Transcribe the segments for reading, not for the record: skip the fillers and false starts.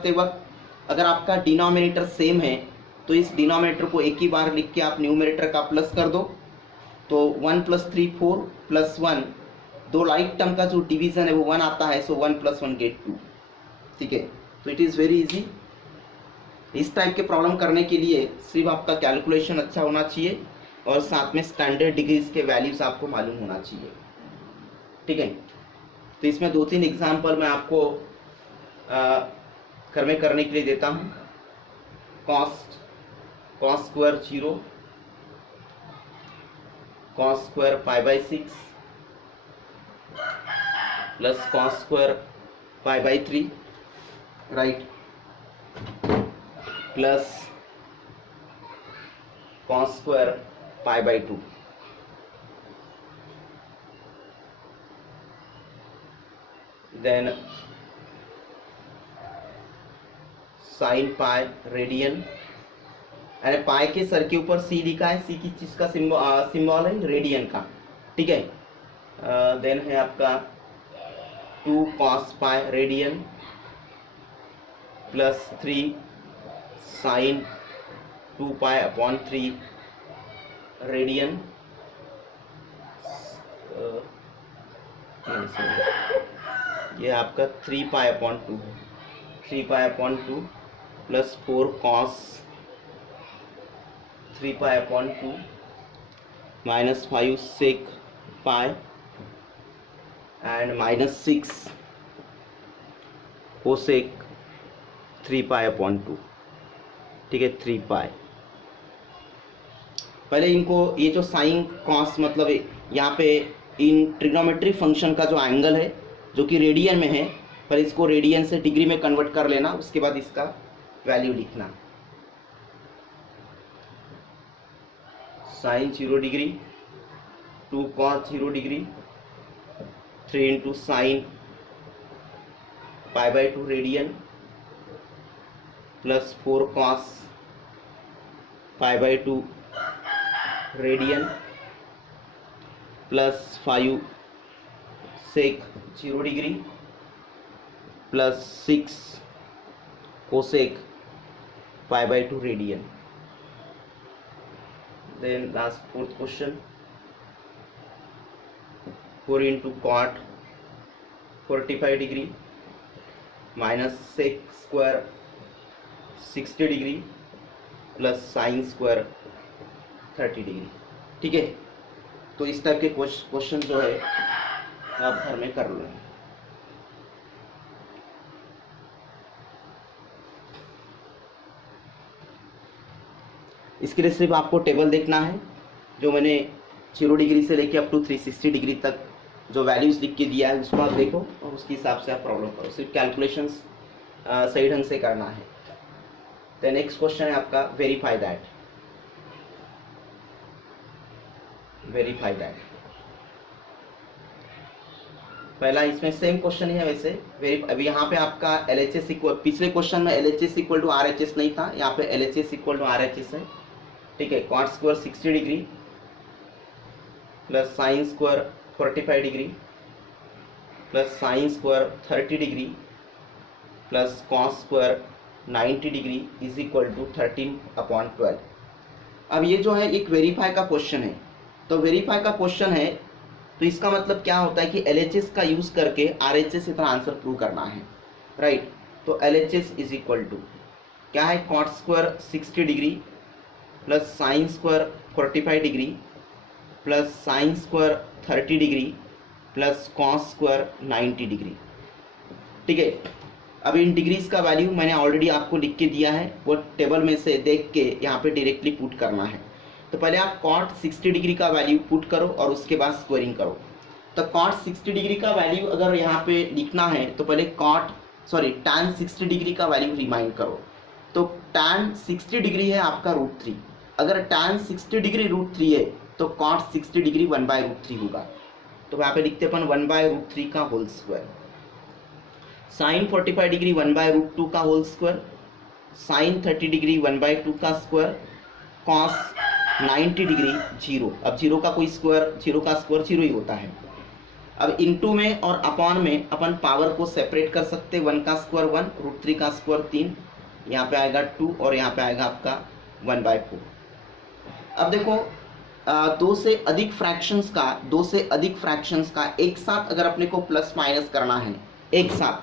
करते वक्त अगर आपका डिनोमिनेटर सेम है तो इस डिनोमिनेटर को एक ही बार लिख के आप न्यूमरेटर का प्लस कर दो, तो 1 + 3 4 + 1, दो लाइक टर्म का जो डिवीजन है वो 1 आता है, सो 1 + 1 गेट 2। ठीक है, तो इट इज़ वेरी इजी। इस टाइप के प्रॉब्लम करने के लिए सिर्फ आपका कैलकुलेशन अच्छा होना चाहिए और साथ में स्टैंडर्ड डिग्रीज के वैल्यूज आपको मालूम होना चाहिए। ठीक है, तो इसमें 2-3 एग्जाम्पल मैं आपको करने के लिए देता हूँ। cos square 0, cos square π/6 plus cos square π/3, right, plus cos square π/2। Then sin pi radian, अरे पाई के सर के ऊपर सी लिखा है, सी किस चीज का सिंबल है, रेडियन का। ठीक है, देन है आपका 2 cos pi radian plus 3 sin 2π/3 radian, ये आपका 3π/2 है, 3π/2 plus 4 cos 3π/2 minus 5 sec pi and minus 6 cosec 3π/2। ठीक है, 3 पाई। पहले इनको ये जो साइन कॉस मतलब यहाँ पे इन ट्रिग्नोमेट्री फंक्शन का जो एंगल है जो कि रेडियन में है, पर इसको रेडियन से डिग्री में कन्वर्ट कर लेना, उसके बाद इसका वैल्यू लिखना। Sine 0 degree, 2 cos 0 degree, 3 × sine π/2 radian plus 4 cos π/2 radian plus 5 sec 0 degree plus 6 cosec π/2 radian. Then last 4th question, 4 × cot 45 degree minus sec square 60 degree plus sine square 30 degree. ठीक है, तो इस टाइप के question जो है आप घर में कर लो। इसके लिए सिर्फ आपको टेबल देखना है, जो मैंने 0 डिग्री से लेके अप टू 360 डिग्री तक जो वैल्यूज लिख के दिया है उसको आप देखो और उसके हिसाब से आप प्रॉब्लम करो। सिर्फ कैलकुलेशंस सही ढंग से करना है। तो नेक्स्ट क्वेश्चन है आपका वेरीफाई दैट। वेरीफाई दैट पहला इसमें सेम क्वेश्चन ही है वैसे। अभी यहाँ पे आपका LHS इक्वल, पिछले क्वेश्चन में LHS इक्वल टू RHS नहीं था, यहाँ पे LHS इक्वल टू RHS है। ठीक है, cot square 60 degree plus sine square 45 degree plus sine square 30 degree plus cos square 90 degree is equal to 13/12। अब ये जो है एक वेरीफाई का क्वेश्चन है, तो वेरीफाई का क्वेश्चन है तो इसका मतलब क्या होता है कि LHS का यूज करके RHS इतना आंसर प्रूव करना है, राइट। तो LHS इज इक्वल टू क्या है, cot square 60 degree plus sine square 45 degree plus sine square 30 degree plus cos square 90 degree. ठीक है, अब इन डिग्रीज का वैल्यू मैंने ऑलरेडी आपको लिख के दिया है, वो टेबल में से देख के यहाँ पे डायरेक्टली पुट करना है। तो पहले आप cot 60 डिग्री का वैल्यू पुट करो और उसके बाद स्क्वायरिंग करो। तो cot 60 डिग्री का वैल्यू अगर यहाँ पे लिखना है तो पहले tan 60 डिग्री का वैल्यू रिमाइंड करो। तो tan 60 डिग्री है आपका √3, अगर tan 60 डिग्री √3 है तो cot 60 डिग्री 1/√3 होगा। तो यहाँ पे लिखते अपन 1/√3 का होल स्क्वायर, साइन 45 डिग्री 1/√2 का होल स्क्वायर, साइन 30 डिग्री 1/2 का स्क्वायर, cos 90 डिग्री 0। अब 0 का कोई स्क्वायर, 0 का स्क्वायर 0 ही होता है। अब इनटू में और अपॉन में अपन पावर को सेपरेट कर सकते हैं। 1 का स्क्वायर 1, √3 का स्क्वायर 3, यहाँ पे आएगा 2 और यहाँ पे आएगा आपका 1/4। अब देखो दो से अधिक फ्रैक्शंस का एक साथ अगर अपने को प्लस माइनस करना है एक साथ,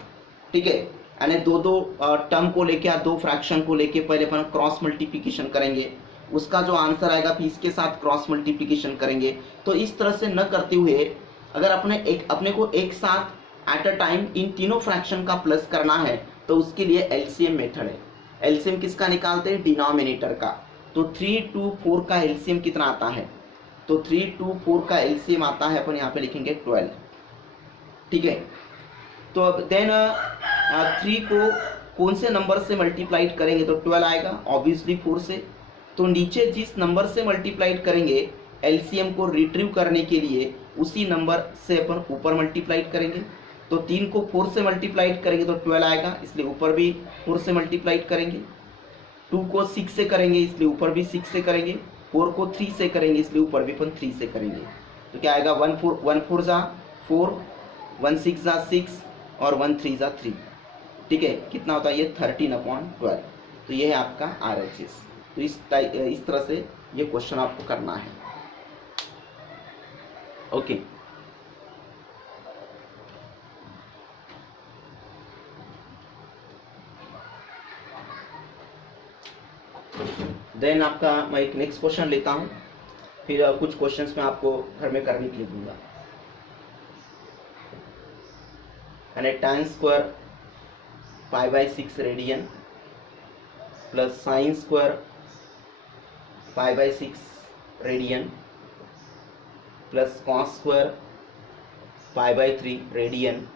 ठीक है, यानी दो टर्म को लेके या दो फ्रैक्शन को लेके पहले अपन क्रॉस मल्टीप्लिकेशन करेंगे, उसका जो आंसर आएगा फिर इसके साथ क्रॉस मल्टीप्लिकेशन करेंगे। तो इस तरह से न करते हुए अगर अपने को एक साथ एट अ टाइम इन तीनों फ्रैक्शन का प्लस करना है तो उसके लिए एलसीएम मेथड है। एलसीएम किसका निकालते हैं? डिनोमिनेटर का। तो 3, 2, 4 का एलसीएम कितना आता है? तो 3, 2, 4 का एलसीएम आता है, अपन यहाँ पे लिखेंगे 12, ठीक है। तो अब देन 3 को कौन से नंबर से मल्टीप्लाइड करेंगे तो 12 आएगा, ऑब्वियसली 4 से। तो नीचे जिस नंबर से मल्टीप्लाइड करेंगे एलसीएम को रिट्रीव करने के लिए उसी नंबर से अपन ऊपर मल्टीप्लाइड करेंगे। तो 3 को 4 से मल्टीप्लाइड करेंगे तो 12 आएगा, इसलिए ऊपर भी 4 से मल्टीप्लाइड करेंगे। 2 को 6 से करेंगे इसलिए ऊपर भी 6 से करेंगे। 4 को 3 से करेंगे इसलिए ऊपर भी अपन 3 से करेंगे। तो क्या आएगा? 1 4 जा 4, 1 6 जा 6 और 1 3 जा 3, ठीक है। कितना होता है ये? 13/12। तो ये है आपका RHS। तो इस तरह से ये क्वेश्चन आपको करना है, ओके। देन आपका मैं एक नेक्स्ट क्वेश्चन लेता हूं, फिर कुछ क्वेश्चंस मैं आपको घर में करने के लिए दूंगा। यानी tan² π/6 radian plus sin² π/6 radian plus cos² π/3 radian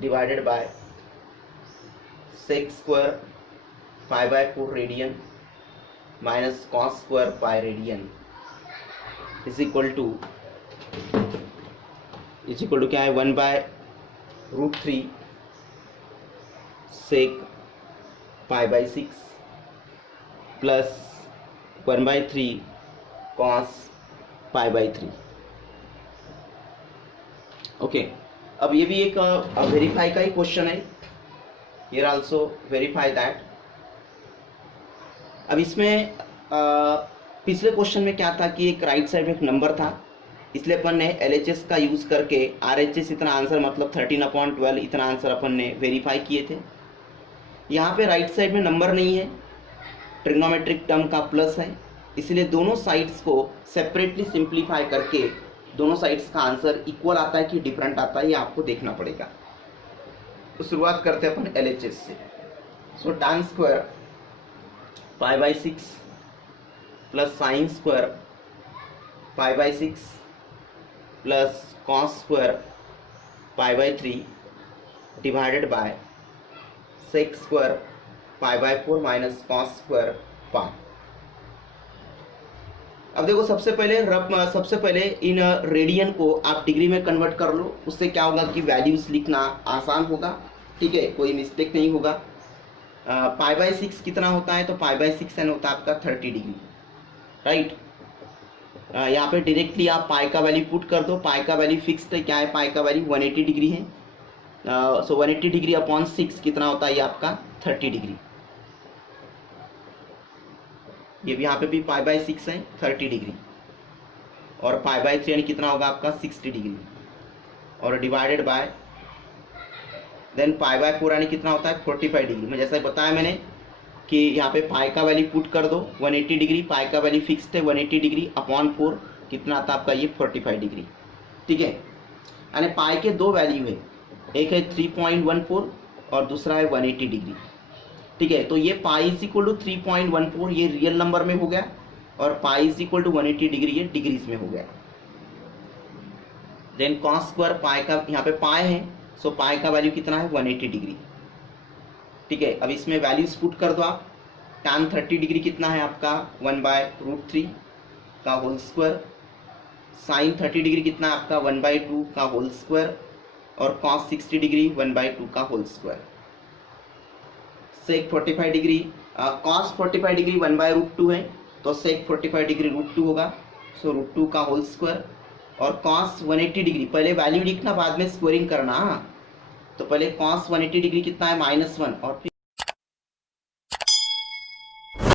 divided by sec² π/4 radian minus cos² π radian is equal to क्या है? 1/√3 sec π/6 प्लस 1/3 cos π/3, ओके। अब ये भी एक वेरीफाई का ही क्वेश्चन है, हियर आल्सो वेरीफाई दैट। अब इसमें पिछले क्वेश्चन में क्या था कि एक राइट साइड में एक नंबर था, इसलिए अपन ने LHS का यूज करके RHS इतना आंसर मतलब 13/12 इतना आंसर अपन ने वेरीफाई किए थे। यहाँ पे राइट साइड में नंबर नहीं है, ट्रिग्नोमेट्रिक टर्म का प्लस है, इसलिए दोनों साइड्स को सेपरेटली सिंप्लीफाई करके दोनों साइड्स का आंसर इक्वल आता है कि डिफरेंट आता है, ये आपको देखना पड़ेगा। तो शुरुआत करते हैं अपन LHS से। So tan² π/6 plus sin² π/6 plus cos² π/3 divided by sec² π/4 minus cos² π। अब देखो सबसे पहले इन रेडियन को आप डिग्री में कन्वर्ट कर लो, उससे क्या होगा कि वैल्यूज लिखना आसान होगा, ठीक है, कोई मिस्टेक नहीं होगा। π/6 कितना होता है? तो π/6 एन होता है आपका 30 डिग्री, राइट। यहाँ पे डायरेक्टली आप पाई का वैल्यू पुट कर दो, पाई का वैल्यू फिक्स्ड है, क्या है? पाई का वैल्यू 180 डिग्री है। सो 180 डिग्री अपॉन 6 कितना होता है? ये आपका 30 डिग्री। ये भी यहाँ पे भी π/6 है 30 डिग्री, और π/3 यानी कितना होगा आपका 60 डिग्री, और डिवाइडेड बाय देन π/4 यानी कितना होता है 45 डिग्री। मैं जैसा बताया मैंने कि यहाँ पे पाई का वैल्यू पुट कर दो 180 डिग्री, पाई का वैल्यू फिक्स्ड है 180 डिग्री अपॉन 4 कितना आता है आपका? ये 45 डिग्री, ठीक है। यानी पाई के दो वैल्यू है, एक है 3.14 और दूसरा है 180 डिग्री, ठीक है। तो ये पाई इज इक्वल टू 3.14 ये रियल नंबर में हो गया, और pi is equal to 180 degree ये डिग्रीज में हो गया। देन cos² पाई का यहाँ पे पाई है, सो पाई का वैल्यू कितना है? 180 डिग्री, ठीक है। अब इसमें वैल्यूज पुट कर दो आप। tan 30 डिग्री कितना है आपका? 1/√3 का होल स्क्वायर। sin 30 डिग्री कितना है आपका? 1/2 का होल स्क्वायर, और cos 60 डिग्री 1/2 का whole square. sec 45 degree cos 45 degree 1/√2 है, तो sec 45 डिग्री √2 होगा, सो √2 का होल स्क्वायर, और cos 180 डिग्री, पहले वैल्यू लिखना बाद में स्क्वायरिंग करना। तो पहले cos 180 डिग्री कितना है -1 और फिर